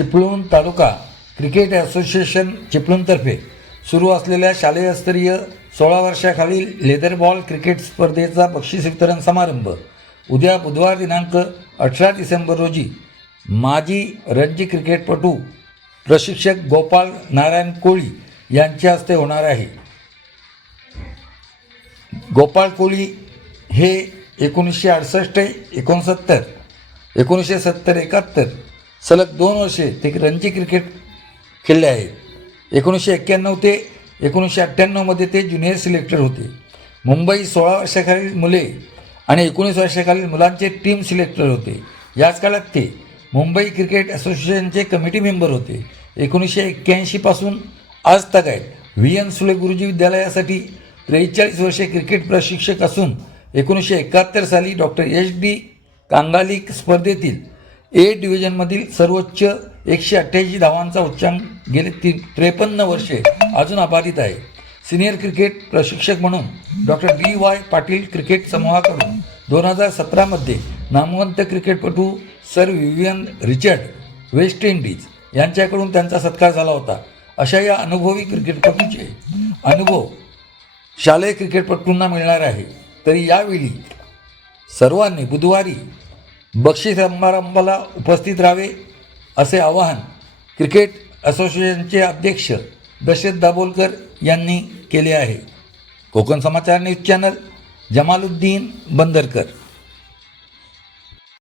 चिपळूण तालुका cricket association चिपळूणतर्फे सुरू असलेल्या शालेय स्तरीय सोळा वर्षाखालील लेदर बॉल क्रिकेट स्पर्धेचा बक्षीस वितरण समारंभ उद्या बुधवार दिनांक अठरा डिसेंबर रोजी माजी रणजी क्रिकेटपटू प्रशिक्षक गोपाळ नारायण कोळी यांच्या हस्ते होणार आहे. गोपाळ कोळी हे एकोणीसशे अडसष्ट एकोणसत्तर एकोणीसशे सत्तर एकाहत्तर सलग दोन वर्षे ते रणजी क्रिकेट खेळले आहेत. एकोणीसशे एक्क्याण्णव ते एकोणीसशे अठ्ठ्याण्णवमध्ये ते ज्युनियर सिलेक्टर होते. मुंबई सोळा वर्षाखालील मुले आणि एकोणीस वर्षाखालील मुलांचे टीम सिलेक्टर होते. याच काळात ते मुंबई क्रिकेट असोसिएशनचे कमिटी मेंबर होते. एकोणीसशे एक्क्याऐंशीपासून आज तक आहे व्ही एन सुले गुरुजी विद्यालयासाठी त्रेचाळीस वर्षे क्रिकेट प्रशिक्षक असून एकोणीसशे एकाहत्तर साली डॉक्टर एच डी कांगालिक स्पर्धेतील ए डिव्हिजनमधील सर्वोच्च एकशे अठ्ठ्याऐंशी धावांचा उच्चांक गेले तीन त्रेपन्न वर्षे अजून अबाधित आहे. सिनियर क्रिकेट प्रशिक्षक म्हणून doctor D Y Patil cricket समूहाकडून दोन हजार सतरामध्ये नामवंत क्रिकेटपटू sir Vivian Richard West Indies यांच्याकडून त्यांचा सत्कार झाला होता. अशा या अनुभवी क्रिकेटपटूचे अनुभव शालेय क्रिकेटपटूंना मिळणार आहे. तरी यावेळी सर्वांनी बुधवारी बक्षीस समारंभाला उपस्थित राहावे असे आवाहन क्रिकेट असोसिएशनचे अध्यक्ष दशरथ दाभोलकर यांनी केले आहे. Konkan Samachar news channel Jamaluddin Bandarkar.